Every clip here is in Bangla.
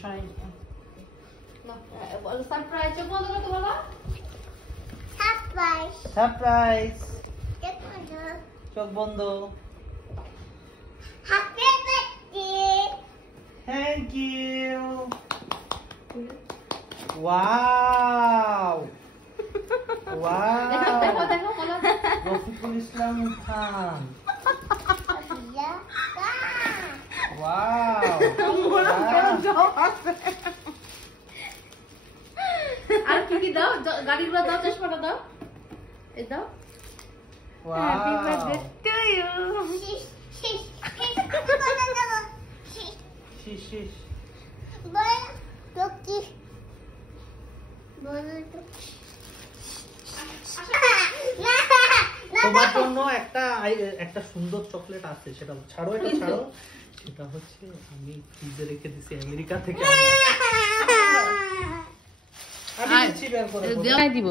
সরাই না বলো সারপ্রাইজ চোখ বন্ধ করতে বলো সারপ্রাইজ সারপ্রাইজ চোখ বন্ধ happy birthday thank you wow wow দেখো দেখো বলো রফিকুল ইসলাম খান ওয়াও আর কি কি দাও গাড়িগুলো দাও চশমাটা দাও এই দাও happy birthday to you shish বল তো কি বল তো তোমার জন্য একটা সুন্দর চকলেট আছে সেটা ছাড়ো এটা ছাড়ো সেটা হচ্ছে আমি ফ্রিজে রেখে দিছি আমেরিকা থেকে আমি দিচ্ছি বের করে দেই দিব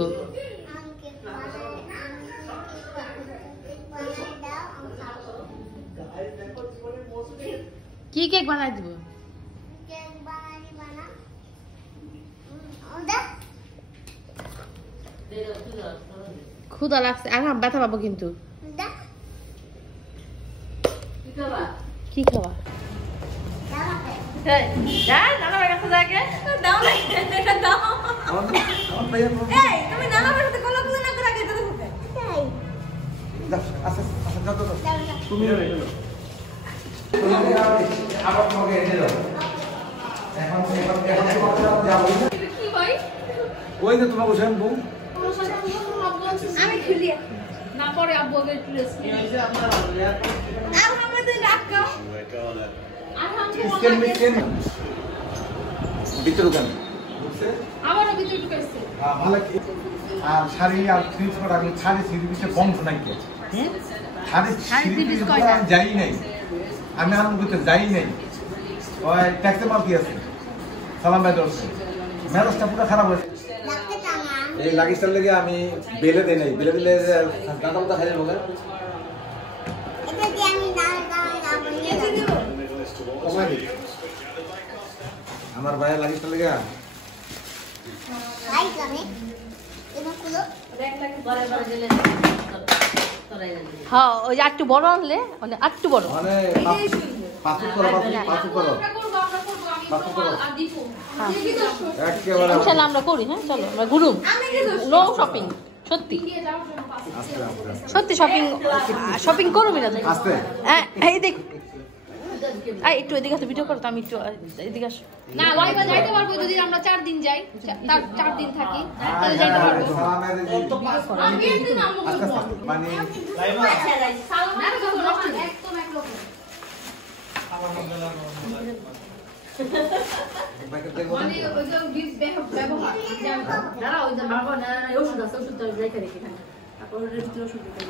কি কেক বানাই দিব কেক বানাই বানা ওদা দে দাও ক্ষুধা লাগছে আর ব্যথা পাবো কিন্তু কি খাবা ওই যে তোমার বসে আনবো আমি খুলি না পরে আব্বু আগে একটু রেস্ট নিই এই যে আপনারা আর আমাদের রাখো আর আমরা ভিতরে ঢুকান আবারও ভিতরে ঢুকাইছে ভালো কি আর শাড়ি আর ফ্রিজ করা আমি শাড়ি সিরিজে কম শোনাই কে শাড়ি সিরিজ করা যাই নাই আমি আর মুখে যাই নাই ওই ট্যাক্সি মাল কি আছে সালাম ভাই দর্শক মেজাজটা পুরো খারাপ হয়েছে এই লাগিস্টার লেগে আমি বেলে দেই নাই বেলে দিলে দাদা দাদা খাই যাবো এটা কি আমি আমার ভাই লাগিস্টার লেগে ভাই জানে এটা কুলো ব্যাগ লাগে বড় বড় দিলে হ্যাঁ ওই একটু বড় আনলে মানে একটু বড় মানে পাঁচ করো ইনশাআল্লাহ আমরা করি হ্যাঁ চলো আমরা ঘুরুম নো শপিং সত্যি সত্যি শপিং করবি না তুমি হ্যাঁ এই দেখ একটু এদিকে আসো ভিডিও করো তো আমি একটু এদিকে আসো না লাইভে যাইতে পারবো যদি আমরা 4 দিন যাই 4 দিন থাকি তাহলে যাইতে পারবো আমি একটু নাম মানে লাইভে সালাম একদম একদম আমার মঙ্গলা মানে ওই যে গিফট ব্যবহার যারা ওই যে বাবা না ওষুধ আছে ওষুধটা রেখে রেখে না তারপর ওর ভিতরে ওষুধ দিতে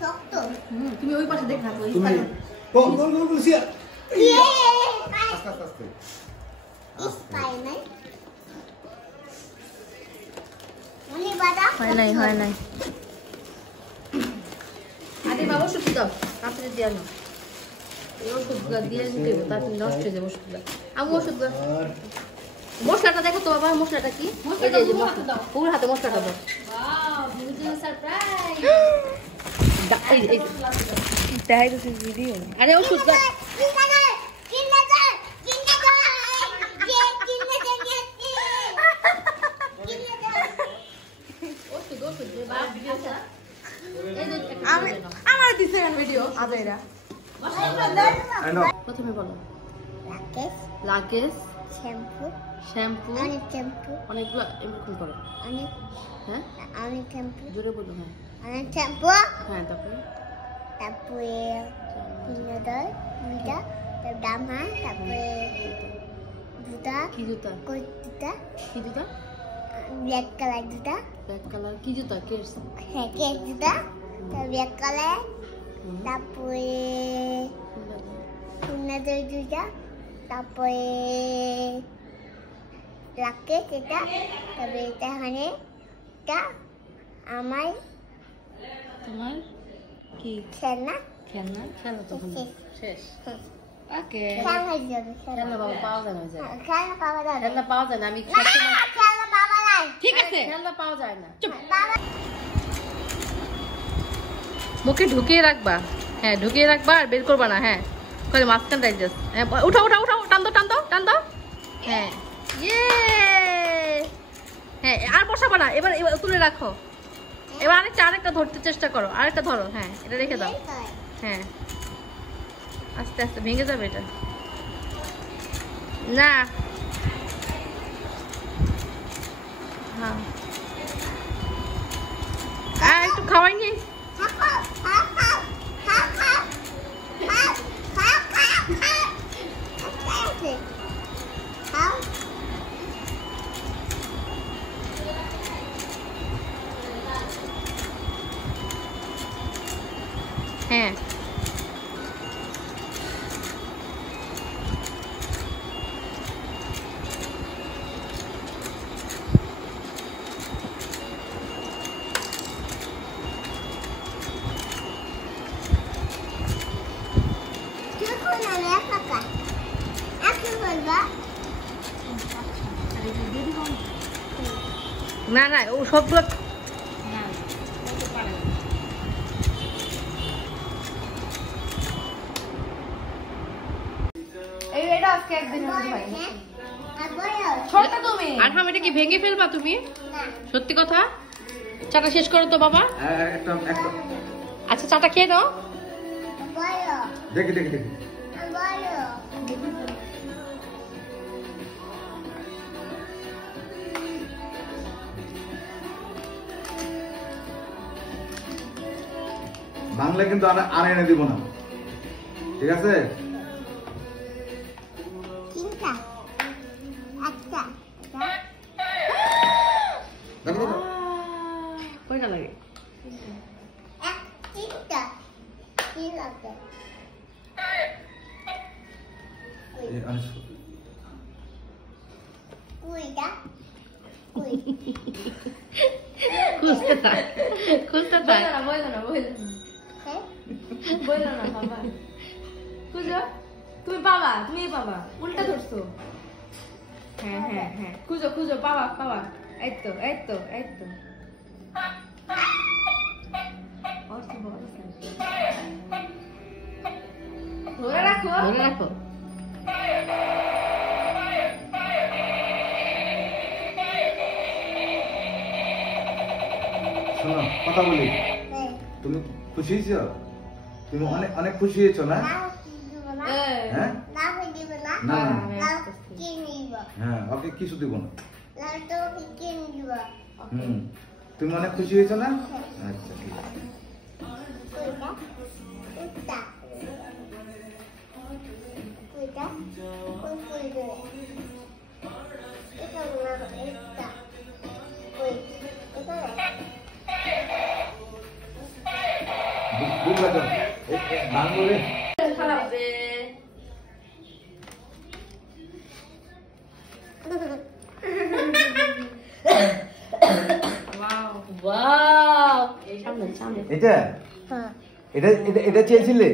শক্ত তুমি ওই পাশে দেখ না তো গোল বুঝিয়া আস্তে আস্তে ইস্তাই নাই মনি বাদা হয় নাই আরে বাবা ওষুধ দাও তাড়াতাড়ি দিয়ে আনো এই ওষুধগুলো দিয়ে দিতে হবে তারপর নষ্ট হয়ে যাবে ওষুধগুলো আমি ওষুধগুলো মশলাটা দেখো তো বাবা মশলাটা কি এই যে মশলা দাও পুরো হাতে মশলাটা দাও ওয়াও বিউটিফুল সারপ্রাইজ এই দেখাই তো ভিডিও আরে ওষুধ দাও আমার দিছে ভিডিও আজাইরা প্রথমে বলো লাগেজ শ্যাম্পু অনেকগুলো এরকম করো হ্যাঁ অনেক শ্যাম্পু জোরে বলো হ্যাঁ অনেক শ্যাম্পু হ্যাঁ তারপরে পিনাদার মিটা তারপর দামা তারপরে জুতা কি জুতা কই জুতা কি জুতা ব্ল্যাক কালার জুতা ব্ল্যাক কালার কি জুতা কেস হ্যাঁ কেস জুতা তারপর ব্ল্যাক কালার তারপরে পিনাদার জুতা তারপরে লাগেজ এটা তারপরে এটা মানে এটা আমার তোমার কি খেলনা তো শেষ ওকে খেলা বাবা পাওয়া যায় না খেলা পাওয়া যায় খেলনা পাওয়া যায় না আমি খেলা পাওয়া যায় ঠিক আছে খেলনা পাওয়া যায় না বাবা মুখে ঢুকিয়ে রাখবা হ্যাঁ ঢুকিয়ে রাখবা আর বের করবা না হ্যাঁ করে মাঝখান রাখ জাস্ট হ্যাঁ উঠাও উঠাও উঠাও টান দাও টান দাও টান দাও হ্যাঁ ইয়ে হ্যাঁ আর বসাবা না এবার এবার তুলে রাখো এবার আরেকটা ধরতে চেষ্টা করো আরেকটা ধরো হ্যাঁ এটা রেখে দাও হ্যাঁ আস্তে আস্তে ভেঙে যাবে এটা না হ্যাঁ একটু খাওয়াই নি হ্যাঁ না না ও সবগুলো এটা কি ভেঙে ফেলবা তুমি সত্যি কথা চাটা শেষ করো তো বাবা আচ্ছা চাটা খেয়ে নাও দেখি দেখি দেখি বাংলায় কিন্তু আর এনে দিব না ঠিক আছে কয়টা লাগে খুঁজতে থাক খুঁজতে থাক বললো না বাবা খুঁজো তুমি পাবা তুমি পাবা উল্টা ধরছো হ্যাঁ হ্যাঁ হ্যাঁ খুঁজো খুঁজো পাবা পাবা এই তো এই তো এই তো ধরে রাখো ধরে রাখো শোনো কথা বলি তুমি খুশি হয়েছো তুমি অনেক অনেক খুশি হয়েছো না হ্যাঁ না হ্যাঁ ওকে কিছু দিব না তুমি অনেক খুশি হয়েছো না আচ্ছা ঠিক আছে বুঝলা বাংলাদেশ এটা এটা এটা এটা চেয়েছিলে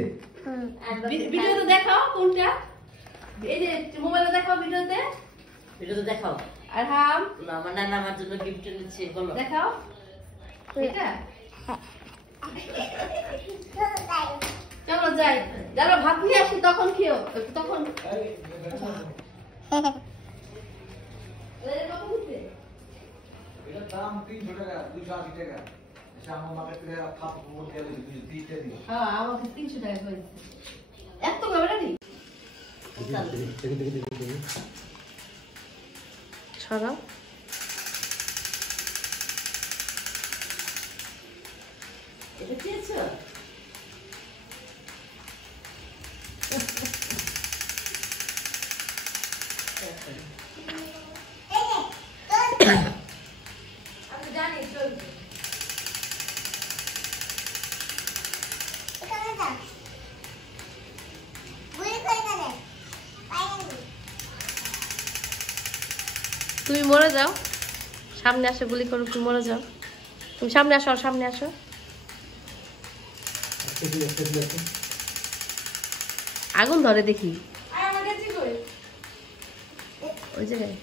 ভিডিওতে দেখাও কোনটা এই যে মোবাইলে দেখাও ভিডিওতে দেখাও আর হাম আমার নানা আমার জন্য গিফট এনেছে বলো দেখাও এটা চলো যাই যারা ভাত নিয়ে আসি তখন খেও তখন এটার দাম 300 টাকা 280 টাকা আমার মাকে থেকে খাপ মোট দিয়ে দিতে দিও হ্যাঁ আমাকে 300 টাকা করে এত করে নি ছড়া এটা চেয়েছো আমি জানি চলবে তুমি মরে যাও সামনে আসো গুলি করো তুমি মরে যাও তুমি সামনে আসো সামনে আসো আগুন ধরে দেখি আর আমার কাছে কই ওই জায়গায়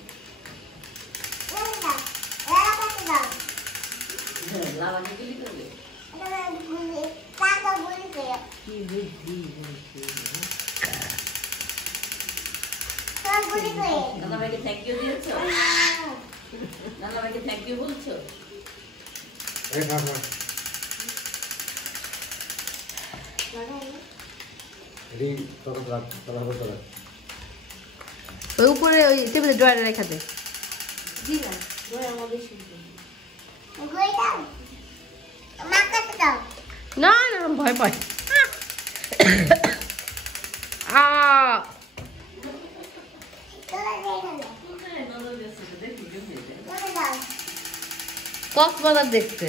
নানাভাইকে থ্যাংক ইউ দিয়েছো নানাভাইকে থ্যাংক ইউ বলছো ওই উপরে ওই টেবিলে ড্রয়ারে রেখে দে না না ভয় পাই কক্সবাজার দেখতে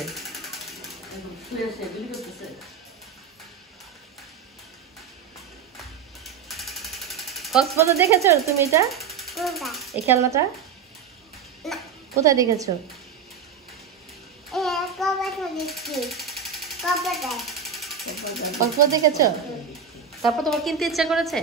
কক্সবাজার দেখেছো তুমি এটা এই খেলনাটা কোথায় দেখেছো কক্সবাজার দেখেছো তারপর তোমার কিনতে ইচ্ছা করেছে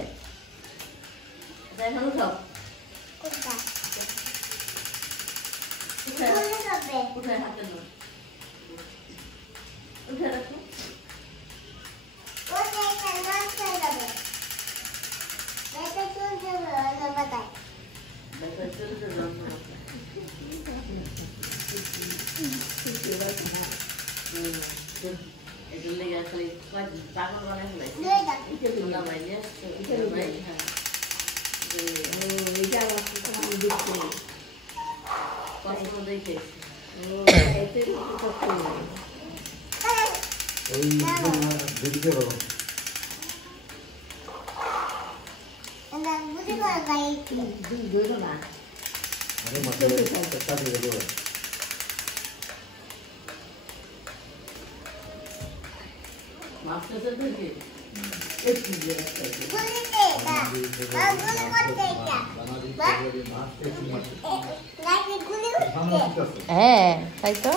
হ্যাঁ তাই তো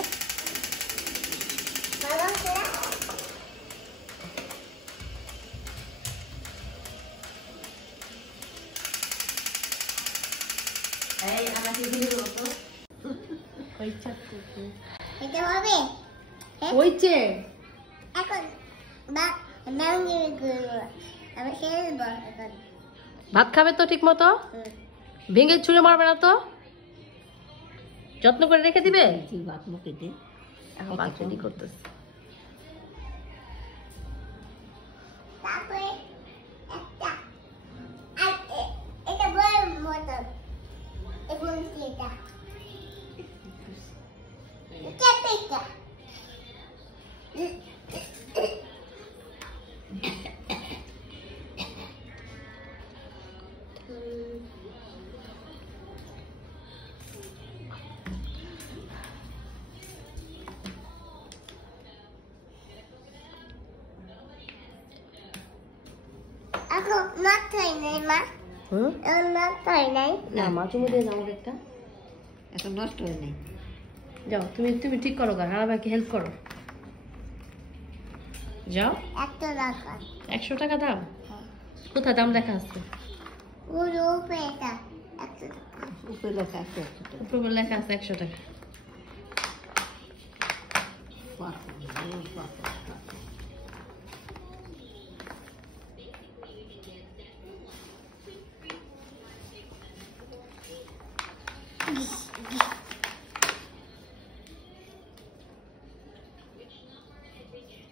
হয়েছে ভাত খাবে তো ঠিক মতো ভেঙে ছুঁড়ে মারবে না তো যত্ন করে রেখে দিবে ভাত মুখে দিয়ে এখন ভাত রেডি করতেছে না মা চুমু দিয়ে যাও একটা এত নষ্ট হয়ে নেই যাও তুমি তুমি ঠিক করো গা হারা ভাইকে হেল্প করো যাও 100 টাকা দাম কোথায় দাম লেখা আছে উপরে লেখা আছে 100 টাকা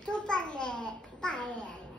Tú para